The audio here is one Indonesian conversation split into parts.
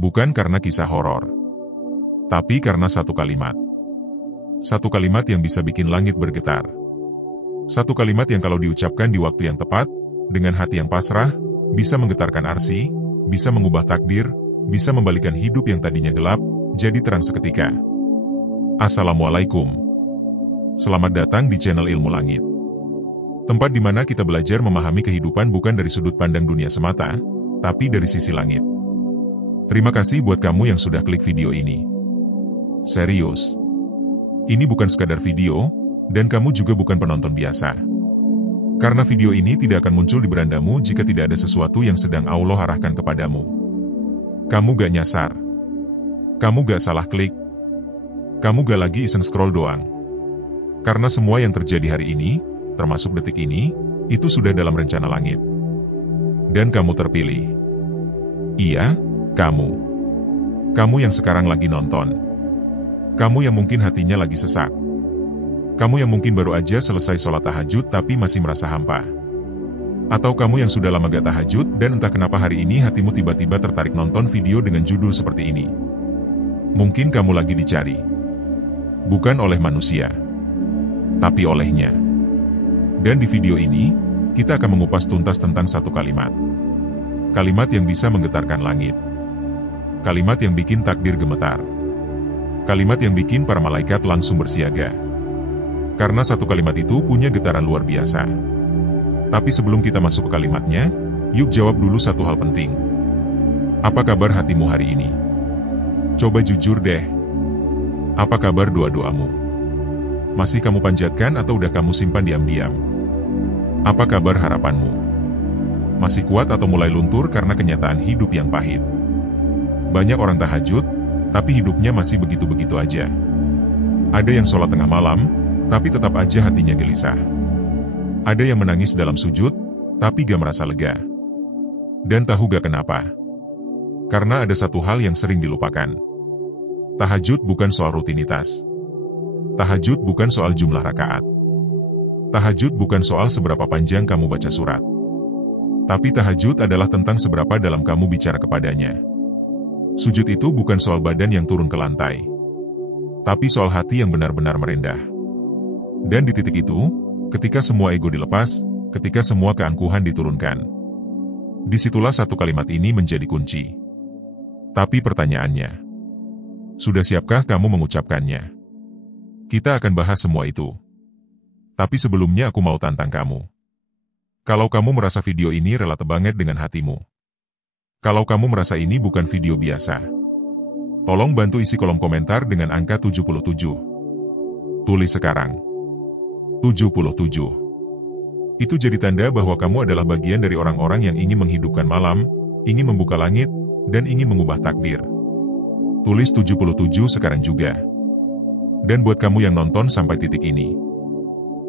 Bukan karena kisah horor, tapi karena satu kalimat. Satu kalimat yang bisa bikin langit bergetar. Satu kalimat yang kalau diucapkan di waktu yang tepat, dengan hati yang pasrah, bisa menggetarkan arsi, bisa mengubah takdir, bisa membalikan hidup yang tadinya gelap, jadi terang seketika. Assalamualaikum. Selamat datang di channel Ilmu Langit. Tempat di mana kita belajar memahami kehidupan bukan dari sudut pandang dunia semata, tapi dari sisi langit. Terima kasih buat kamu yang sudah klik video ini. Serius. Ini bukan sekadar video, dan kamu juga bukan penonton biasa. Karena video ini tidak akan muncul di berandamu jika tidak ada sesuatu yang sedang Allah arahkan kepadamu. Kamu gak nyasar. Kamu gak salah klik. Kamu gak lagi iseng scroll doang. Karena semua yang terjadi hari ini, termasuk detik ini, itu sudah dalam rencana langit. Dan kamu terpilih. Iya, kamu. Kamu yang sekarang lagi nonton. Kamu yang mungkin hatinya lagi sesak. Kamu yang mungkin baru aja selesai sholat tahajud tapi masih merasa hampa. Atau kamu yang sudah lama gak tahajud dan entah kenapa hari ini hatimu tiba-tiba tertarik nonton video dengan judul seperti ini. Mungkin kamu lagi dicari. Bukan oleh manusia, tapi olehnya. Dan di video ini, kita akan mengupas tuntas tentang satu kalimat. Kalimat yang bisa menggetarkan langit. Kalimat yang bikin takdir gemetar. Kalimat yang bikin para malaikat langsung bersiaga. Karena satu kalimat itu punya getaran luar biasa. Tapi sebelum kita masuk ke kalimatnya, yuk jawab dulu satu hal penting. Apa kabar hatimu hari ini? Coba jujur deh. Apa kabar doa-doamu? Masih kamu panjatkan atau udah kamu simpan diam-diam? Apa kabar harapanmu? Masih kuat atau mulai luntur karena kenyataan hidup yang pahit? Banyak orang tahajud, tapi hidupnya masih begitu-begitu aja. Ada yang sholat tengah malam, tapi tetap aja hatinya gelisah. Ada yang menangis dalam sujud, tapi gak merasa lega. Dan tahu gak kenapa? Karena ada satu hal yang sering dilupakan. Tahajud bukan soal rutinitas. Tahajud bukan soal jumlah rakaat. Tahajud bukan soal seberapa panjang kamu baca surat. Tapi tahajud adalah tentang seberapa dalam kamu bicara kepadanya. Sujud itu bukan soal badan yang turun ke lantai, tapi soal hati yang benar-benar merendah. Dan di titik itu, ketika semua ego dilepas, ketika semua keangkuhan diturunkan, disitulah satu kalimat ini menjadi kunci. Tapi pertanyaannya, sudah siapkah kamu mengucapkannya? Kita akan bahas semua itu. Tapi sebelumnya aku mau tantang kamu. Kalau kamu merasa video ini relate banget dengan hatimu, kalau kamu merasa ini bukan video biasa, tolong bantu isi kolom komentar dengan angka 77. Tulis sekarang. 77. Itu jadi tanda bahwa kamu adalah bagian dari orang-orang yang ingin menghidupkan malam, ingin membuka langit, dan ingin mengubah takdir. Tulis 77 sekarang juga. Dan buat kamu yang nonton sampai titik ini,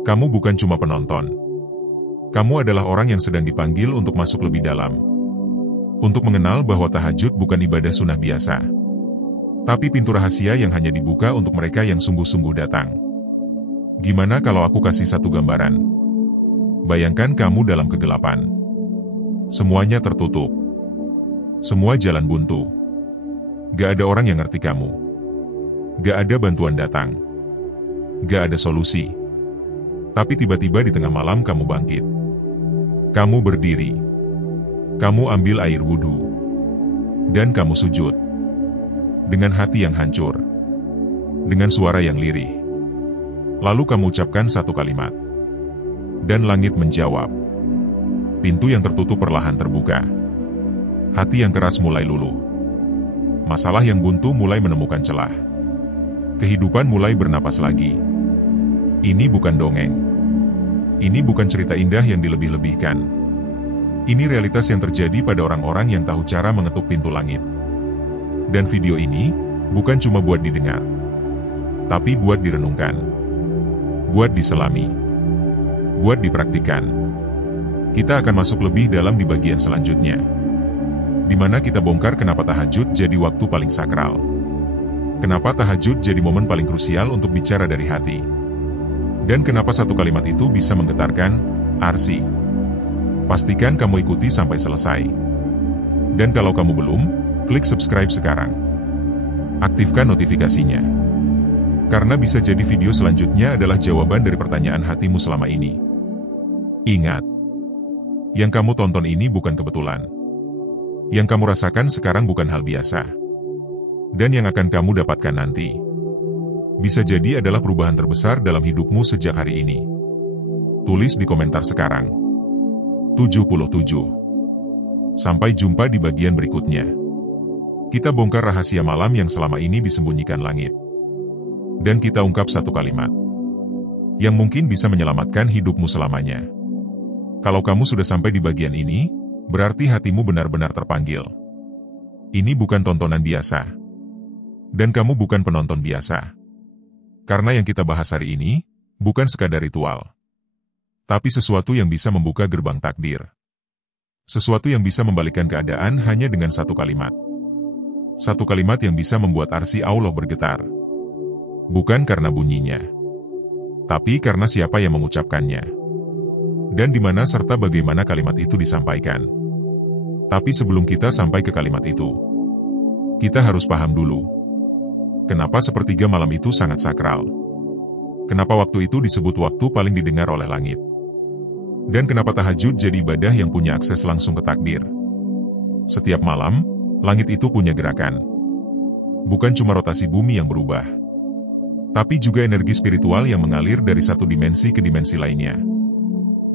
kamu bukan cuma penonton. Kamu adalah orang yang sedang dipanggil untuk masuk lebih dalam. Untuk mengenal bahwa tahajud bukan ibadah sunnah biasa, tapi pintu rahasia yang hanya dibuka untuk mereka yang sungguh-sungguh datang. Gimana kalau aku kasih satu gambaran? Bayangkan kamu dalam kegelapan. Semuanya tertutup. Semua jalan buntu. Gak ada orang yang ngerti kamu. Gak ada bantuan datang. Gak ada solusi. Tapi tiba-tiba di tengah malam kamu bangkit. Kamu berdiri. Kamu ambil air wudhu. Dan kamu sujud. Dengan hati yang hancur. Dengan suara yang lirih. Lalu kamu ucapkan satu kalimat. Dan langit menjawab. Pintu yang tertutup perlahan terbuka. Hati yang keras mulai luluh. Masalah yang buntu mulai menemukan celah. Kehidupan mulai bernapas lagi. Ini bukan dongeng. Ini bukan cerita indah yang dilebih-lebihkan. Ini realitas yang terjadi pada orang-orang yang tahu cara mengetuk pintu langit. Dan video ini bukan cuma buat didengar, tapi buat direnungkan, buat diselami, buat dipraktikan. Kita akan masuk lebih dalam di bagian selanjutnya, di mana kita bongkar kenapa tahajud jadi waktu paling sakral. Kenapa tahajud jadi momen paling krusial untuk bicara dari hati. Dan kenapa satu kalimat itu bisa menggetarkan arsi. Pastikan kamu ikuti sampai selesai. Dan kalau kamu belum, Klik subscribe sekarang. Aktifkan notifikasinya. Karena bisa jadi video selanjutnya adalah jawaban dari pertanyaan hatimu selama ini. Ingat, yang kamu tonton ini bukan kebetulan. Yang kamu rasakan sekarang bukan hal biasa. Dan yang akan kamu dapatkan nanti, bisa jadi adalah perubahan terbesar dalam hidupmu sejak hari ini. Tulis di komentar sekarang. 77. Sampai jumpa di bagian berikutnya. Kita bongkar rahasia malam yang selama ini disembunyikan langit. Dan kita ungkap satu kalimat yang mungkin bisa menyelamatkan hidupmu selamanya. Kalau kamu sudah sampai di bagian ini, berarti hatimu benar-benar terpanggil. Ini bukan tontonan biasa. Dan kamu bukan penonton biasa. Karena yang kita bahas hari ini, bukan sekadar ritual. Tapi sesuatu yang bisa membuka gerbang takdir. Sesuatu yang bisa membalikkan keadaan hanya dengan satu kalimat. Satu kalimat yang bisa membuat arsy Allah bergetar. Bukan karena bunyinya, tapi karena siapa yang mengucapkannya. Dan di mana serta bagaimana kalimat itu disampaikan. Tapi sebelum kita sampai ke kalimat itu, kita harus paham dulu. Kenapa sepertiga malam itu sangat sakral? Kenapa waktu itu disebut waktu paling didengar oleh langit? Dan kenapa tahajud jadi ibadah yang punya akses langsung ke takdir? Setiap malam, langit itu punya gerakan. Bukan cuma rotasi bumi yang berubah, tapi juga energi spiritual yang mengalir dari satu dimensi ke dimensi lainnya.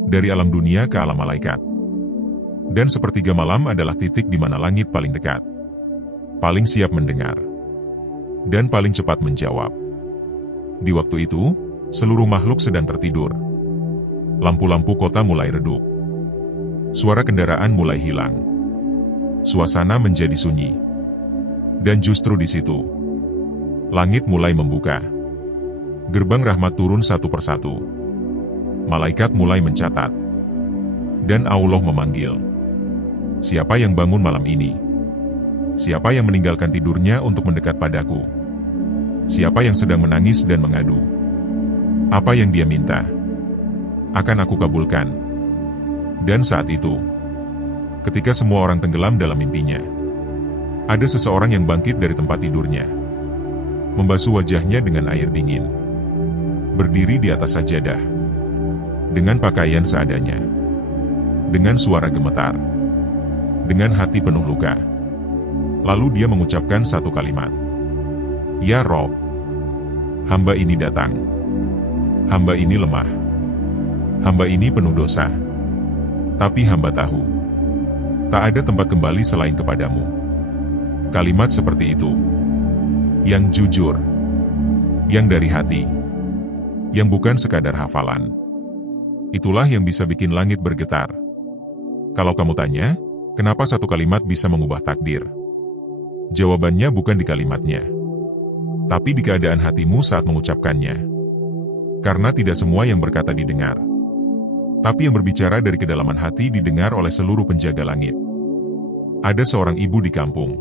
Dari alam dunia ke alam malaikat. Dan sepertiga malam adalah titik di mana langit paling dekat, paling siap mendengar, dan paling cepat menjawab. Di waktu itu, seluruh makhluk sedang tertidur. Lampu-lampu kota mulai redup. Suara kendaraan mulai hilang. Suasana menjadi sunyi. Dan justru di situ, langit mulai membuka. Gerbang rahmat turun satu persatu. Malaikat mulai mencatat. Dan Allah memanggil. Siapa yang bangun malam ini? Siapa yang meninggalkan tidurnya untuk mendekat padaku? Siapa yang sedang menangis dan mengadu? Apa yang dia minta? Akan aku kabulkan. Dan saat itu, ketika semua orang tenggelam dalam mimpinya, ada seseorang yang bangkit dari tempat tidurnya, membasuh wajahnya dengan air dingin, berdiri di atas sajadah, dengan pakaian seadanya, dengan suara gemetar, dengan hati penuh luka. Lalu dia mengucapkan satu kalimat. Ya Rob, hamba ini datang. Hamba ini lemah. Hamba ini penuh dosa. Tapi hamba tahu, tak ada tempat kembali selain kepadamu. Kalimat seperti itu, yang jujur, yang dari hati, yang bukan sekadar hafalan, itulah yang bisa bikin langit bergetar. Kalau kamu tanya, kenapa satu kalimat bisa mengubah takdir? Jawabannya bukan di kalimatnya, tapi di keadaan hatimu saat mengucapkannya. Karena tidak semua yang berkata didengar, tapi yang berbicara dari kedalaman hati didengar oleh seluruh penjaga langit. Ada seorang ibu di kampung.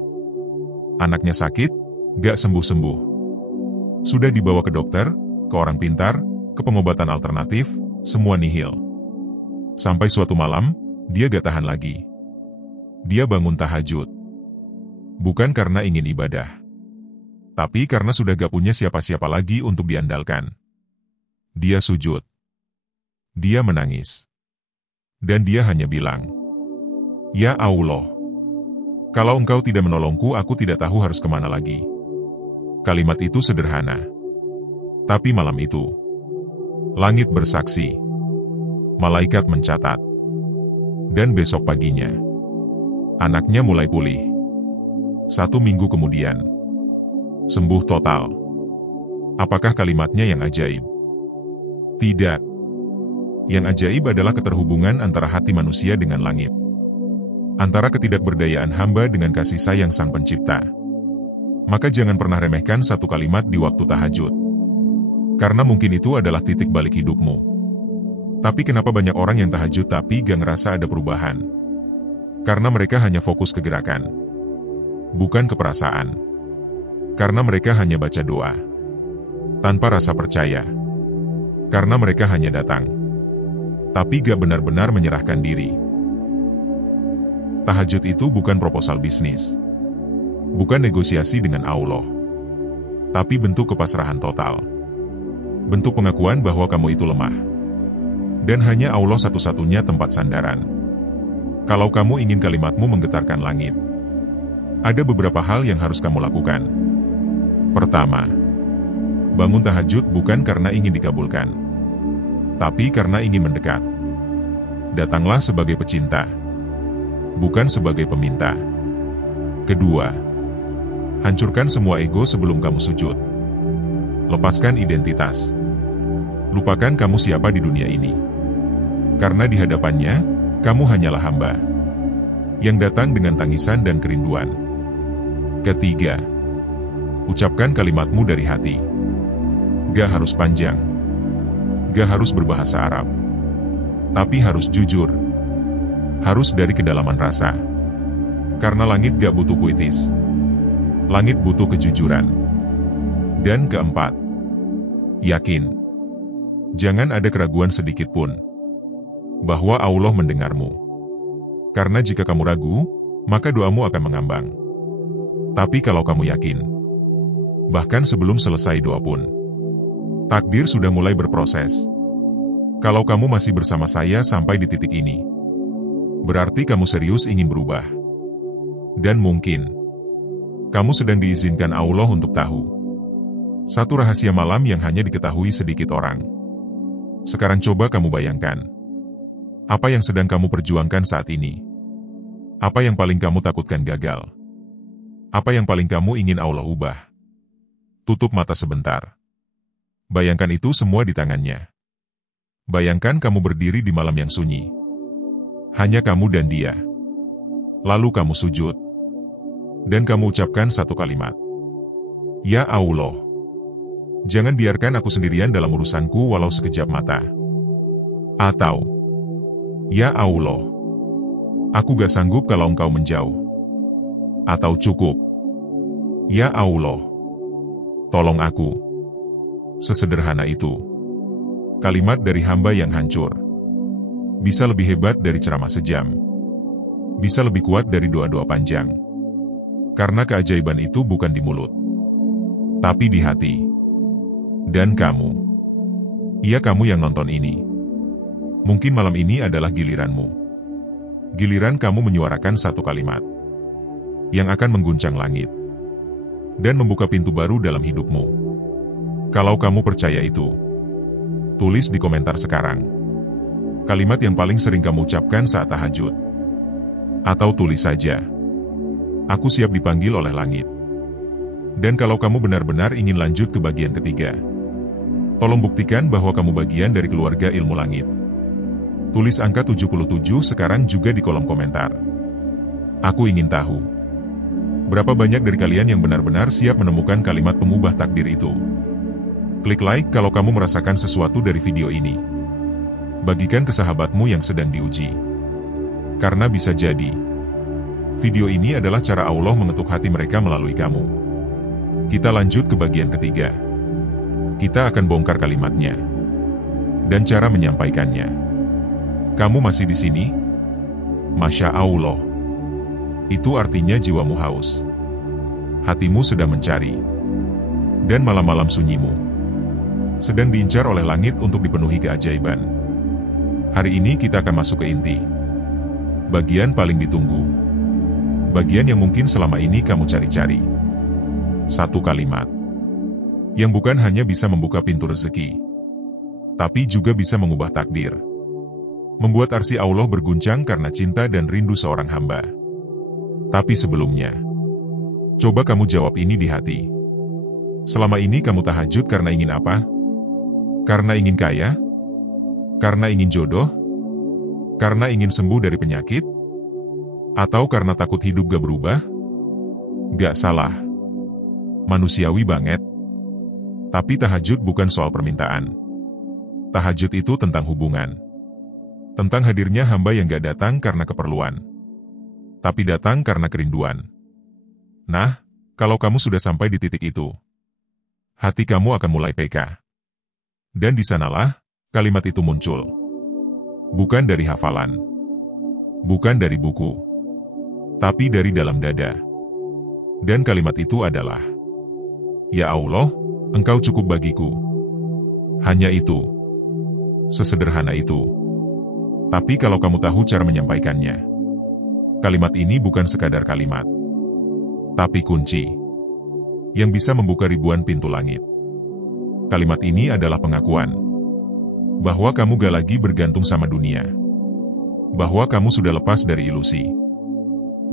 Anaknya sakit, gak sembuh-sembuh. Sudah dibawa ke dokter, ke orang pintar, ke pengobatan alternatif, semua nihil. Sampai suatu malam, dia gak tahan lagi. Dia bangun tahajud. Bukan karena ingin ibadah, tapi karena sudah gak punya siapa-siapa lagi untuk diandalkan. Dia sujud. Dia menangis. Dan dia hanya bilang, Ya Allah, kalau engkau tidak menolongku, aku tidak tahu harus kemana lagi. Kalimat itu sederhana. Tapi malam itu, langit bersaksi. Malaikat mencatat. Dan besok paginya, anaknya mulai pulih. 1 minggu kemudian, sembuh total. Apakah kalimatnya yang ajaib? Tidak. Yang ajaib adalah keterhubungan antara hati manusia dengan langit. Antara ketidakberdayaan hamba dengan kasih sayang Sang Pencipta. Maka jangan pernah remehkan satu kalimat di waktu tahajud. Karena mungkin itu adalah titik balik hidupmu. Tapi kenapa banyak orang yang tahajud tapi gak ngerasa ada perubahan? Karena mereka hanya fokus ke gerakan, bukan ke perasaan. Karena mereka hanya baca doa, tanpa rasa percaya. Karena mereka hanya datang, tapi gak benar-benar menyerahkan diri. Tahajud itu bukan proposal bisnis. Bukan negosiasi dengan Allah, tapi bentuk kepasrahan total. Bentuk pengakuan bahwa kamu itu lemah. Dan hanya Allah satu-satunya tempat sandaran. Kalau kamu ingin kalimatmu menggetarkan langit, ada beberapa hal yang harus kamu lakukan. Pertama, bangun tahajud bukan karena ingin dikabulkan, tapi karena ingin mendekat. Datanglah sebagai pecinta, bukan sebagai peminta. Kedua, hancurkan semua ego sebelum kamu sujud. Lepaskan identitas. Lupakan kamu siapa di dunia ini. Karena di hadapannya, kamu hanyalah hamba yang datang dengan tangisan dan kerinduan. Ketiga, ucapkan kalimatmu dari hati. Gak harus panjang, gak harus berbahasa Arab, tapi harus jujur. Harus dari kedalaman rasa. Karena langit gak butuh puitis. Langit butuh kejujuran. Dan keempat, yakin. Jangan ada keraguan sedikit pun bahwa Allah mendengarmu. Karena jika kamu ragu, maka doamu akan mengambang. Tapi kalau kamu yakin, bahkan sebelum selesai doa pun, takdir sudah mulai berproses. Kalau kamu masih bersama saya sampai di titik ini, berarti kamu serius ingin berubah. Dan mungkin kamu sedang diizinkan Allah untuk tahu satu rahasia malam yang hanya diketahui sedikit orang. Sekarang coba kamu bayangkan, apa yang sedang kamu perjuangkan saat ini? Apa yang paling kamu takutkan gagal? Apa yang paling kamu ingin Allah ubah? Tutup mata sebentar. Bayangkan itu semua di tangannya. Bayangkan kamu berdiri di malam yang sunyi. Hanya kamu dan dia. Lalu kamu sujud. Dan kamu ucapkan satu kalimat. Ya Allah, jangan biarkan aku sendirian dalam urusanku walau sekejap mata. Atau, ya Allah, aku gak sanggup kalau engkau menjauh. Atau cukup, ya Allah, tolong aku. Sesederhana itu. Kalimat dari hamba yang hancur. Bisa lebih hebat dari ceramah sejam. Bisa lebih kuat dari doa-doa panjang. Karena keajaiban itu bukan di mulut, tapi di hati. Dan kamu, iya kamu yang nonton ini, mungkin malam ini adalah giliranmu. Giliran kamu menyuarakan satu kalimat yang akan mengguncang langit dan membuka pintu baru dalam hidupmu. Kalau kamu percaya itu, tulis di komentar sekarang kalimat yang paling sering kamu ucapkan saat tahajud. Atau tulis saja, aku siap dipanggil oleh langit. Dan kalau kamu benar-benar ingin lanjut ke bagian ketiga, tolong buktikan bahwa kamu bagian dari keluarga ilmu langit. Tulis angka 77 sekarang juga di kolom komentar. Aku ingin tahu, berapa banyak dari kalian yang benar-benar siap menemukan kalimat pengubah takdir itu? Klik like kalau kamu merasakan sesuatu dari video ini. Bagikan ke sahabatmu yang sedang diuji. Karena bisa jadi, video ini adalah cara Allah mengetuk hati mereka melalui kamu. Kita lanjut ke bagian ketiga. Kita akan bongkar kalimatnya dan cara menyampaikannya. Kamu masih di sini? Masya Allah. Itu artinya jiwamu haus. Hatimu sedang mencari. Dan malam-malam sunyimu sedang diincar oleh langit untuk dipenuhi keajaiban. Hari ini kita akan masuk ke inti. Bagian paling ditunggu. Bagian yang mungkin selama ini kamu cari-cari. Satu kalimat yang bukan hanya bisa membuka pintu rezeki, tapi juga bisa mengubah takdir. Membuat arsy Allah berguncang karena cinta dan rindu seorang hamba. Tapi sebelumnya, coba kamu jawab ini di hati. Selama ini kamu tahajud karena ingin apa? Karena ingin kaya? Karena ingin jodoh? Karena ingin sembuh dari penyakit? Atau karena takut hidup gak berubah? Gak salah. Manusiawi banget. Tapi tahajud bukan soal permintaan. Tahajud itu tentang hubungan. Tentang hadirnya hamba yang gak datang karena keperluan, tapi datang karena kerinduan. Nah, kalau kamu sudah sampai di titik itu, hati kamu akan mulai peka. Dan di sanalah kalimat itu muncul. Bukan dari hafalan, bukan dari buku, tapi dari dalam dada. Dan kalimat itu adalah, "Ya Allah, Engkau cukup bagiku." Hanya itu. Sesederhana itu. Tapi kalau kamu tahu cara menyampaikannya, kalimat ini bukan sekadar kalimat, tapi kunci yang bisa membuka ribuan pintu langit. Kalimat ini adalah pengakuan bahwa kamu gak lagi bergantung sama dunia, bahwa kamu sudah lepas dari ilusi,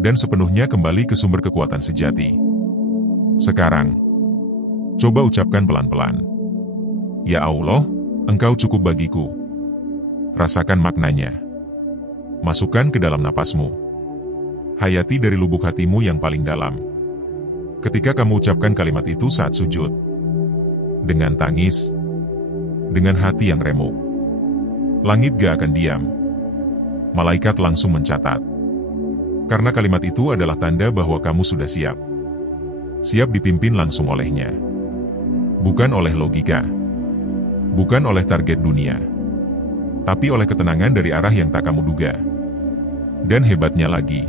dan sepenuhnya kembali ke sumber kekuatan sejati. Sekarang, coba ucapkan pelan-pelan, "Ya Allah, Engkau cukup bagiku." Rasakan maknanya. Masukkan ke dalam napasmu. Hayati dari lubuk hatimu yang paling dalam. Ketika kamu ucapkan kalimat itu saat sujud, dengan tangis, dengan hati yang remuk, langit gak akan diam. Malaikat langsung mencatat. Karena kalimat itu adalah tanda bahwa kamu sudah siap. Siap dipimpin langsung olehnya. Bukan oleh logika. Bukan oleh target dunia. Tapi oleh ketenangan dari arah yang tak kamu duga. Dan hebatnya lagi,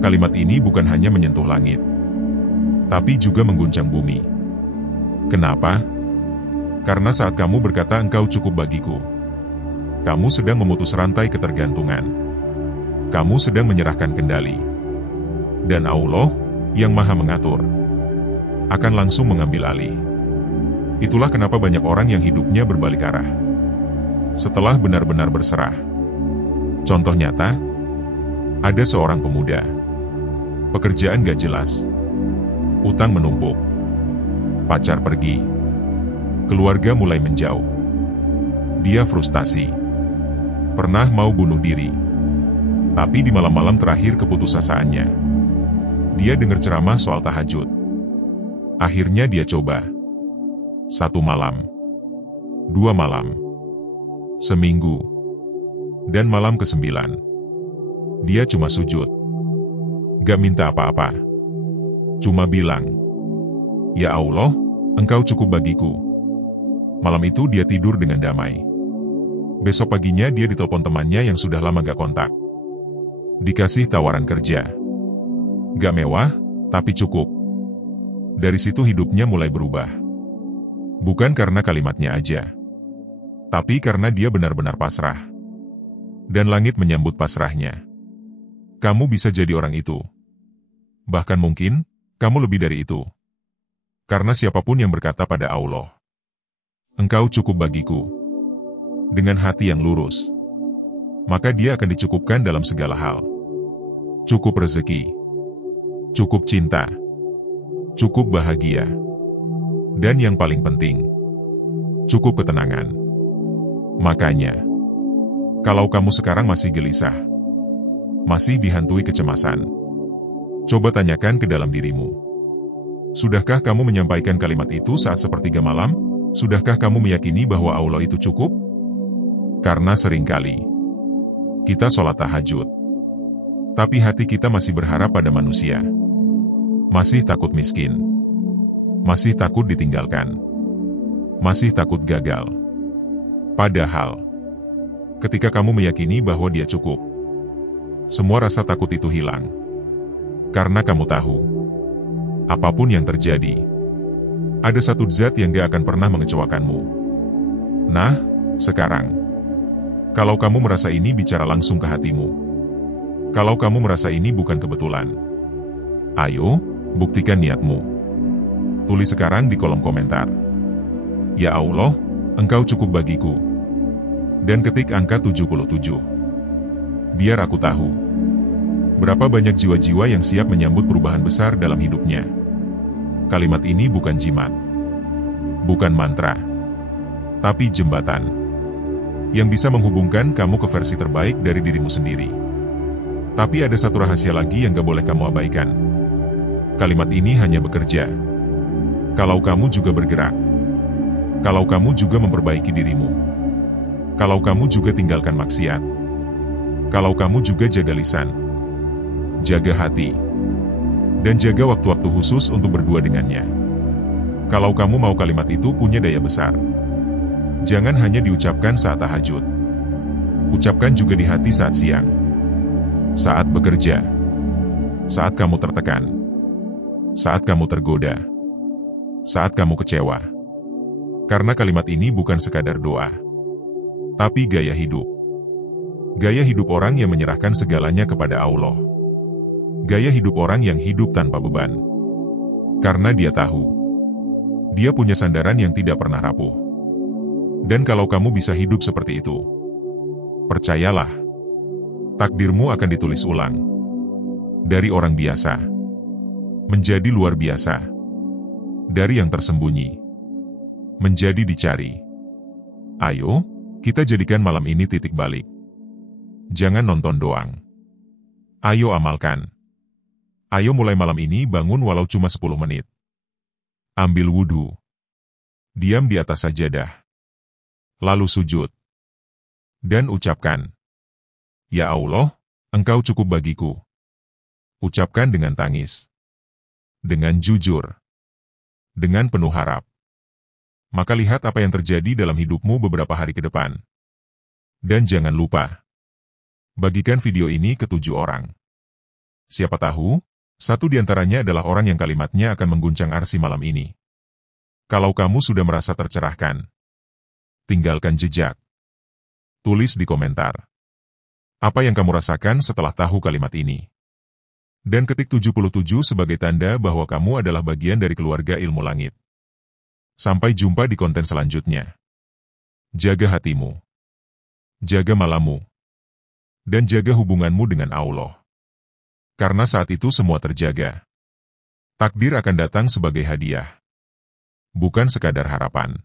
kalimat ini bukan hanya menyentuh langit, tapi juga mengguncang bumi. Kenapa? Karena saat kamu berkata Engkau cukup bagiku, kamu sedang memutus rantai ketergantungan. Kamu sedang menyerahkan kendali. Dan Allah, yang Maha Mengatur, akan langsung mengambil alih. Itulah kenapa banyak orang yang hidupnya berbalik arah setelah benar-benar berserah. Contoh nyata, ada seorang pemuda, pekerjaan gak jelas, utang menumpuk, pacar pergi, keluarga mulai menjauh. Dia frustasi, pernah mau bunuh diri, tapi di malam-malam terakhir keputusasaannya, dia dengar ceramah soal tahajud. Akhirnya dia coba. 1 malam, 2 malam, seminggu, dan malam ke-9. Dia cuma sujud. Gak minta apa-apa. Cuma bilang, "Ya Allah, Engkau cukup bagiku." Malam itu dia tidur dengan damai. Besok paginya dia ditelepon temannya yang sudah lama gak kontak. Dikasih tawaran kerja. Gak mewah, tapi cukup. Dari situ hidupnya mulai berubah. Bukan karena kalimatnya aja, tapi karena dia benar-benar pasrah. Dan langit menyambut pasrahnya. Kamu bisa jadi orang itu. Bahkan mungkin, kamu lebih dari itu. Karena siapapun yang berkata pada Allah, "Engkau cukup bagiku," dengan hati yang lurus, maka dia akan dicukupkan dalam segala hal. Cukup rezeki, cukup cinta, cukup bahagia, dan yang paling penting, cukup ketenangan. Makanya, kalau kamu sekarang masih gelisah, masih dihantui kecemasan, coba tanyakan ke dalam dirimu. Sudahkah kamu menyampaikan kalimat itu saat sepertiga malam? Sudahkah kamu meyakini bahwa Allah itu cukup? Karena seringkali kita sholat tahajud, tapi hati kita masih berharap pada manusia. Masih takut miskin. Masih takut ditinggalkan. Masih takut gagal. Padahal, ketika kamu meyakini bahwa Dia cukup, semua rasa takut itu hilang. Karena kamu tahu, apapun yang terjadi, ada satu zat yang gak akan pernah mengecewakanmu. Nah, sekarang, kalau kamu merasa ini bicara langsung ke hatimu, kalau kamu merasa ini bukan kebetulan, ayo, buktikan niatmu. Tulis sekarang di kolom komentar, "Ya Allah, Engkau cukup bagiku." Dan ketik angka 77. Biar aku tahu, berapa banyak jiwa-jiwa yang siap menyambut perubahan besar dalam hidupnya. Kalimat ini bukan jimat, bukan mantra, tapi jembatan yang bisa menghubungkan kamu ke versi terbaik dari dirimu sendiri. Tapi ada satu rahasia lagi yang gak boleh kamu abaikan. Kalimat ini hanya bekerja kalau kamu juga bergerak, kalau kamu juga memperbaiki dirimu, kalau kamu juga tinggalkan maksiat, kalau kamu juga jaga lisan, jaga hati, dan jaga waktu-waktu khusus untuk berdua dengannya. Kalau kamu mau kalimat itu punya daya besar, jangan hanya diucapkan saat tahajud. Ucapkan juga di hati saat siang, saat bekerja, saat kamu tertekan, saat kamu tergoda, saat kamu kecewa. Karena kalimat ini bukan sekadar doa, tapi gaya hidup. Gaya hidup orang yang menyerahkan segalanya kepada Allah. Gaya hidup orang yang hidup tanpa beban. Karena dia tahu, dia punya sandaran yang tidak pernah rapuh. Dan kalau kamu bisa hidup seperti itu, percayalah, takdirmu akan ditulis ulang. Dari orang biasa, menjadi luar biasa. Dari yang tersembunyi, menjadi dicari. Ayo, kita jadikan malam ini titik balik. Jangan nonton doang. Ayo amalkan. Ayo mulai malam ini bangun walau cuma 10 menit. Ambil wudhu. Diam di atas sajadah. Lalu sujud. Dan ucapkan, "Ya Allah, Engkau cukup bagiku." Ucapkan dengan tangis. Dengan jujur. Dengan penuh harap. Maka lihat apa yang terjadi dalam hidupmu beberapa hari ke depan. Dan jangan lupa, bagikan video ini ke 7 orang. Siapa tahu, satu di antaranya adalah orang yang kalimatnya akan mengguncang arsy malam ini. Kalau kamu sudah merasa tercerahkan, tinggalkan jejak. Tulis di komentar apa yang kamu rasakan setelah tahu kalimat ini. Dan ketik 77 sebagai tanda bahwa kamu adalah bagian dari keluarga Ilmu Langit. Sampai jumpa di konten selanjutnya. Jaga hatimu. Jaga malammu. Dan jaga hubunganmu dengan Allah. Karena saat itu semua terjaga. Takdir akan datang sebagai hadiah. Bukan sekadar harapan.